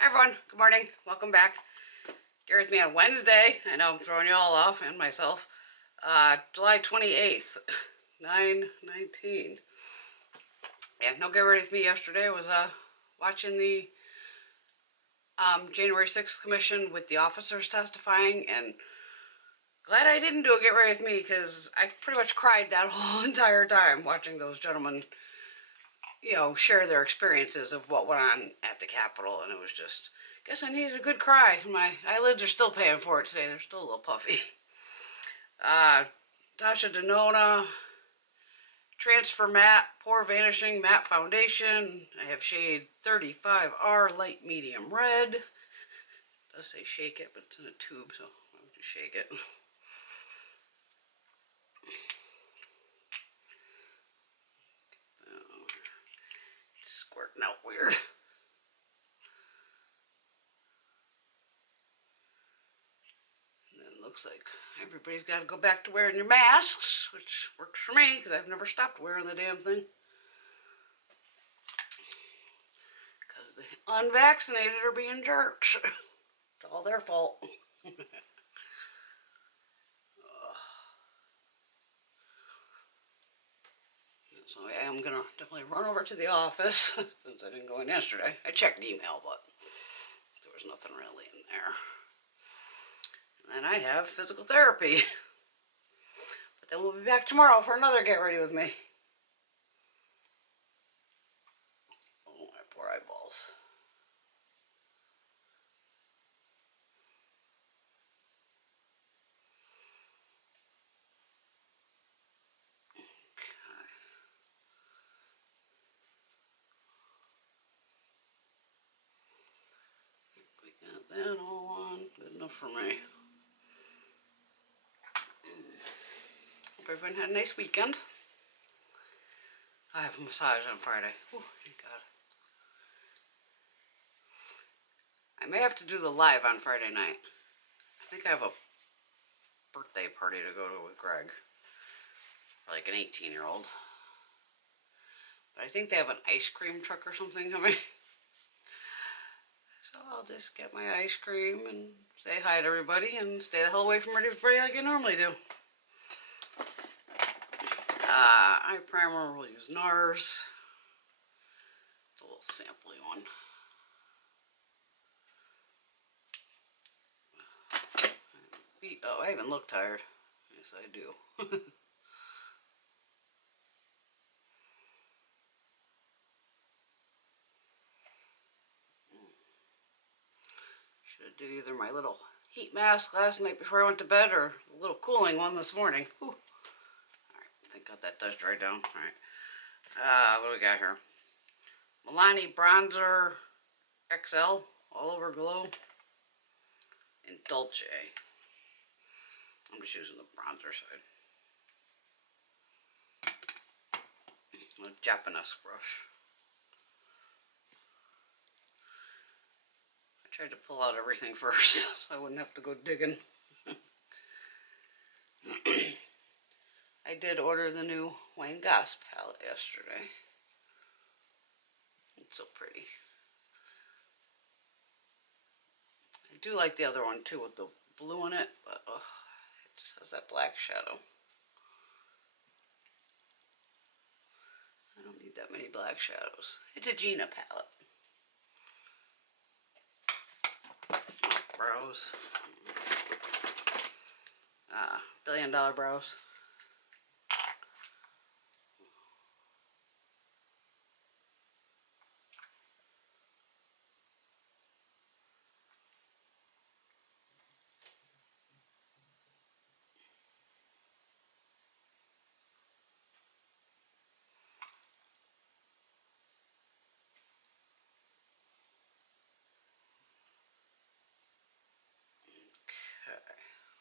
Hi everyone, good morning, welcome back. Here with me on Wednesday. I know I'm throwing you all off and myself. July 28th, 9/19. Yeah, no get ready with me yesterday. I was watching the January 6th commission with the officers testifying, and glad I didn't do a get ready with me because I pretty much cried that whole entire time watching those gentlemen, you know, share their experiences of what went on at the Capitol, and it was just, guess I needed a good cry. My eyelids are still paying for it today. They're still a little puffy. Natasha Denona, Transfer Matte, Pore Vanishing Matte Foundation. I have shade 35R, light medium red. It does say shake it, but it's in a tube, so I'm going to shake it. It's squirting out weird. Looks like everybody's got to go back to wearing your masks, which works for me because I've never stopped wearing the damn thing. Because the unvaccinated are being jerks. It's all their fault. So I am going to definitely run over to the office since I didn't go in yesterday. I checked email, but there was nothing really in there. And I have physical therapy. But then we'll be back tomorrow for another get ready with me. Oh, my poor eyeballs. Okay. We got that all on. Good enough for me. Hope everyone had a nice weekend. I have a massage on Friday. Oh, thank God. I may have to do the live on Friday night. I think I have a birthday party to go to with Greg. For like an 18-year-old. But I think they have an ice cream truck or something coming. So I'll just get my ice cream and say hi to everybody and stay the hell away from everybody like I normally do. Eye primer, we'll use NARS. It's a little samply one. Oh, I even look tired. Yes, I do. Should have did either my little heat mask last night before I went to bed or a little cooling one this morning. Whew. Alright, thank God that does dry down. Alright. What do we got here? Milani Bronzer XL, All Over Glow, and Dolce. I'm just using the bronzer side. A Japanese brush. I tried to pull out everything first so I wouldn't have to go digging. I did order the new Wayne Goss palette yesterday. It's so pretty. I do like the other one too with the blue in it, but it just has that black shadow. I don't need that many black shadows. It's a Gina palette. Brows. $1 billion brows.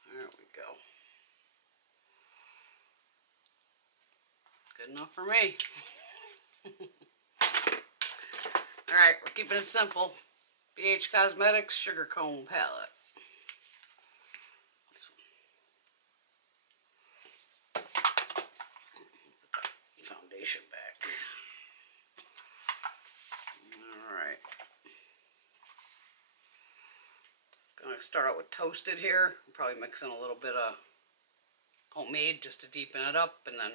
There we go. Good enough for me. Alright, we're keeping it simple. BH Cosmetics Sugar Cone Palette. Put the foundation back. Alright. going to start out with Toasted here. I'll probably mix in a little bit of Homemade just to deepen it up, and then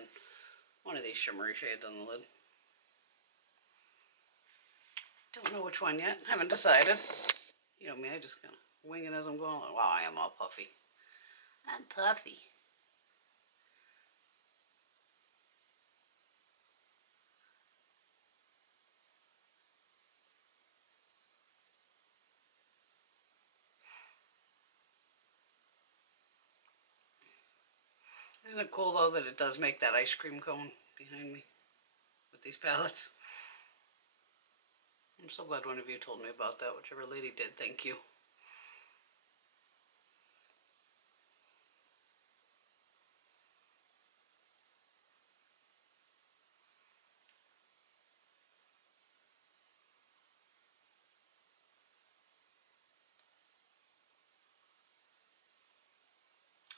one of these shimmery shades on the lid. Don't know which one yet. Haven't decided. You know me, I just kind of wing it as I'm going. Wow, I am all puffy. I'm puffy. Isn't it cool though that it does make that ice cream cone behind me with these palettes? I'm so glad one of you told me about that, whichever lady did. Thank you.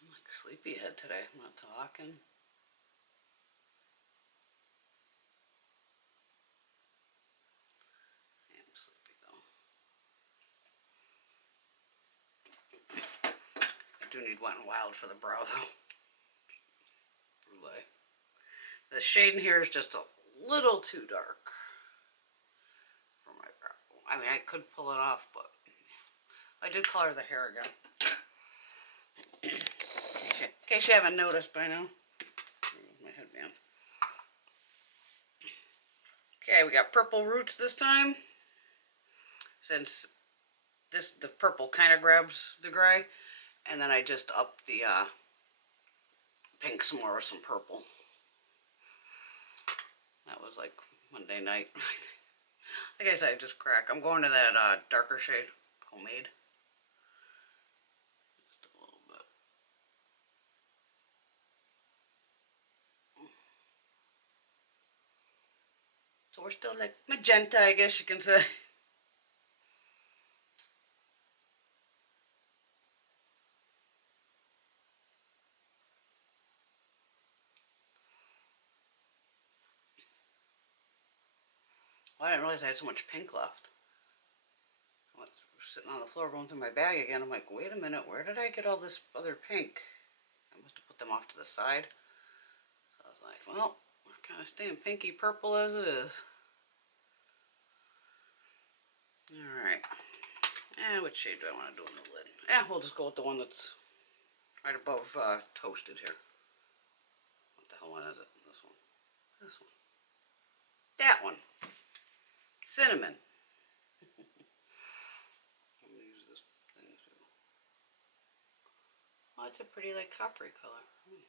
I'm like sleepyhead today. I'm not talking. I am sleepy though. I do need Wet n Wild for the brow though. Brulee. The shade in here is just a little too dark for my brow. I mean, I could pull it off, but I did color the hair again. In case you haven't noticed by now. My headband. Okay, we got Purple Roots this time. Since the purple kind of grabs the gray. And then I just upped the pink some more with some purple. That was like Monday night. Like I said, I just crack. I'm going to that darker shade, Homemade. Just a little bit. So we're still like magenta, I guess you can say. Well, I didn't realize I had so much pink left. I was sitting on the floor going through my bag again. I'm like, wait a minute, where did I get all this other pink? I must have put them off to the side. So I was like, well, we're kind of staying pinky purple as it is. Alright. And which shade do I want to do on the lid? We'll just go with the one that's right above Toasted here. What the hell one is it? This one. This one. That one. Cinnamon. I'm going to use this thing too. Oh, it's a pretty like coppery color. Nice.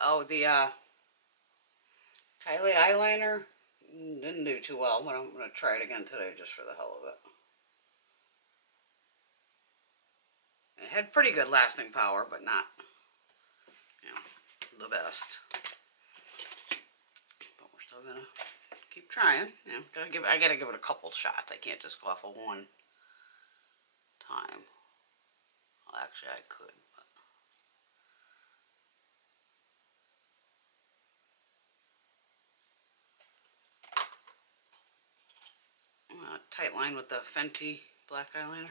Oh, the Kylie eyeliner didn't do too well, but I'm going to try it again today just for the hell of it. It had pretty good lasting power, but not, you know, the best. But we're still going to keep trying. You know, I gotta give it a couple shots. I can't just go off of one time. Well, actually, I could. Tight line with the Fenty black eyeliner.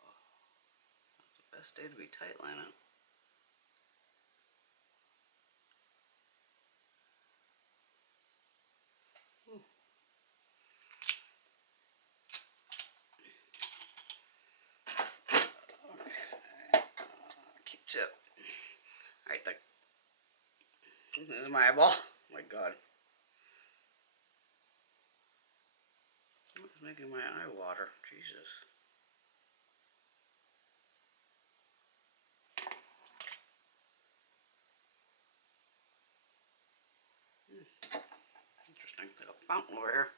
Oh, that's the best day to be tight lining. Okay. Keep chip. Alright, this is my eyeball. Oh my god. What's making my eye water? Jesus. Interesting. There's a fountain over here.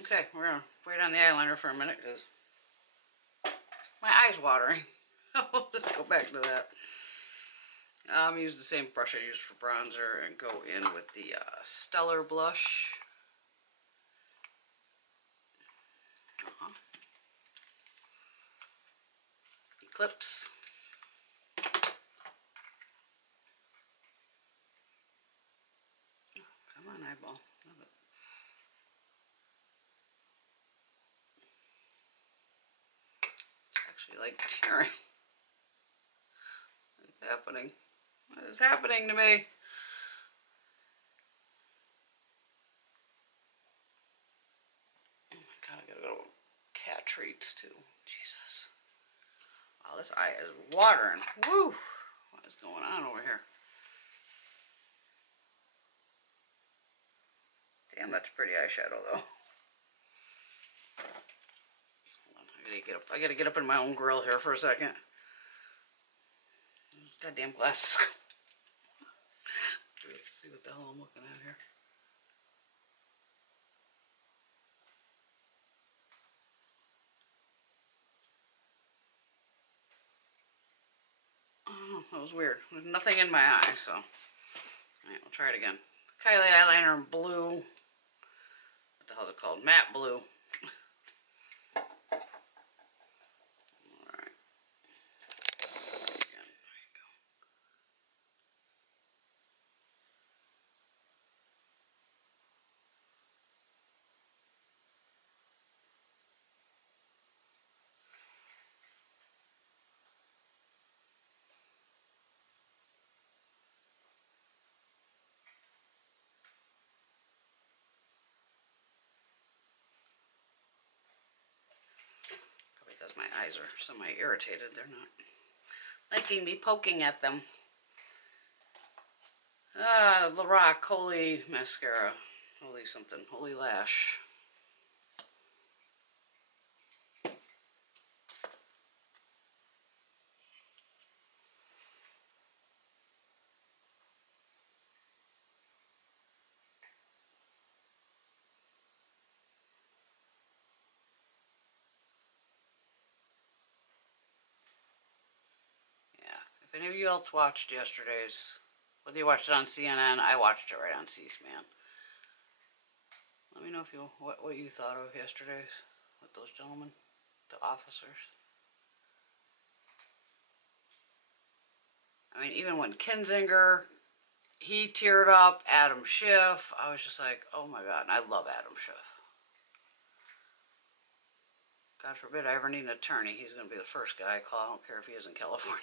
Okay, we're going to wait on the eyeliner for a minute because my eye's watering. We'll just go back to that. Use the same brush I used for bronzer and go in with the Stellar blush. Eclipse. Come on, eyeball. Love it. It's actually like tearing. What's happening? What is happening to me? Oh my god, I gotta go to cat treats too. Jesus. Wow, this eye is watering. Woo! What is going on over here? Damn, that's pretty eyeshadow though. Hold on, I gotta get up in my own grill here for a second. Goddamn glasses. Let's see what the hell I'm looking at here. Oh, that was weird. There's nothing in my eye, so. Alright, we'll try it again. Kylie eyeliner in blue. What the hell is it called? Matte blue. Alright. Again, there you go. Because my eyes are semi-irritated, they're not liking me poking at them. Lorac Holy Mascara. Holy something. Holy Lash. If any of you else watched yesterday's, whether you watched it on CNN, I watched it right on C-SPAN. Let me know if you what you thought of yesterday's with those gentlemen, the officers. I mean, even when Kinzinger, he teared up, Adam Schiff, I was just like, oh my god, and I love Adam Schiff. God forbid I ever need an attorney, he's going to be the first guy I call, I don't care if he is in California.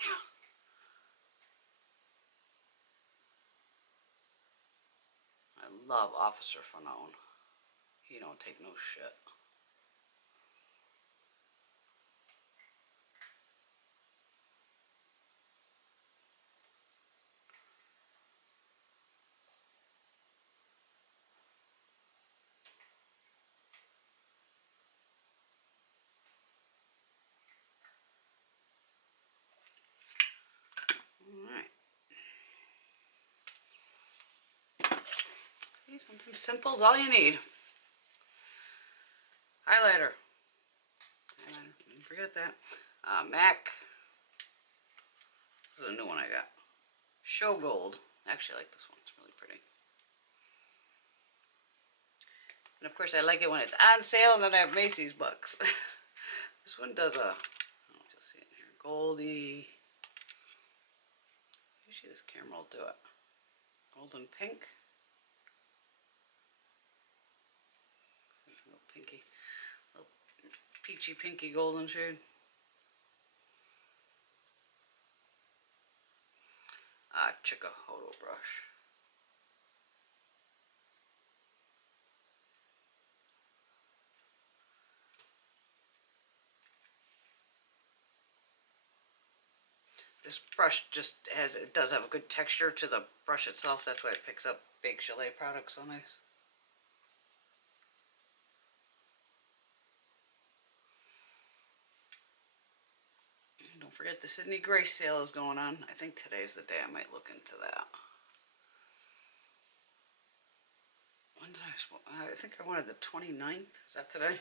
I love Officer Fanone. He don't take no shit. Alright. See, something simple is all you need. Highlighter. Didn't forget that. MAC. This is a new one I got. Show Gold. Actually, I like this one. It's really pretty. And of course, I like it when it's on sale, and then I have Macy's bucks. This one does a, oh, you'll see it here, goldy. Usually this camera will do it. Golden pink. A little pinky, little peachy pinky golden shade. Chikuhodo brush. This brush just has, it does have a good texture to the brush itself. That's why it picks up Big Chalet products so nice. And don't forget the Sydney Grace sale is going on. I think today's the day I might look into that. When did I think I wanted the 29th. Is that today?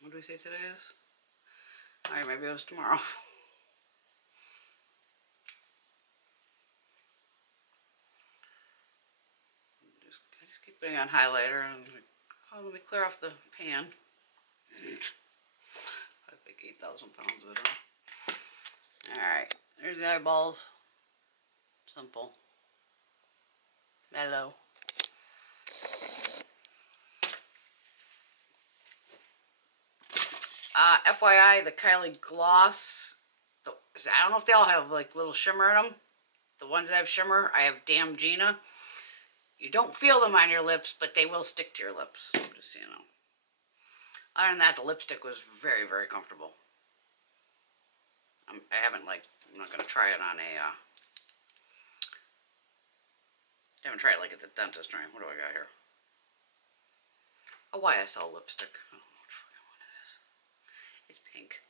What do we say today is? Alright, maybe it was tomorrow. putting on highlighter and let me clear off the pan. I think 8,000 pounds of it on. Alright, there's the eyeballs. Simple. Mellow. FYI, the Kylie gloss, I don't know if they all have like little shimmer in them. The ones that have shimmer, I have Damn Gina. You don't feel them on your lips, but they will stick to your lips, just so you know. Other than that, the lipstick was very, very comfortable. I'm not going to try it on I haven't tried it like at the dentist or anything. What do I got here? A YSL lipstick. I don't know which one it is. It's pink.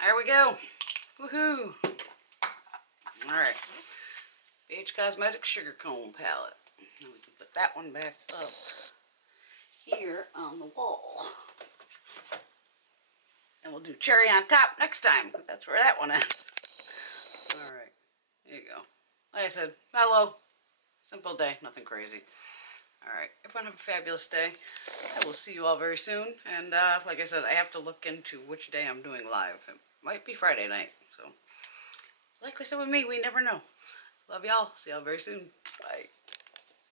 There we go. Woohoo! Alright. BH Cosmetics Sugar Cone Palette. Now we can put that one back up here on the wall. And we'll do cherry on top next time, because that's where that one ends. Alright. There you go. Like I said, mellow. Simple day. Nothing crazy. Alright. Everyone have a fabulous day. I will see you all very soon. And like I said, I have to look into which day I'm doing live. It might be Friday night. So, like I said with me, we never know. Love y'all. See y'all very soon. Bye.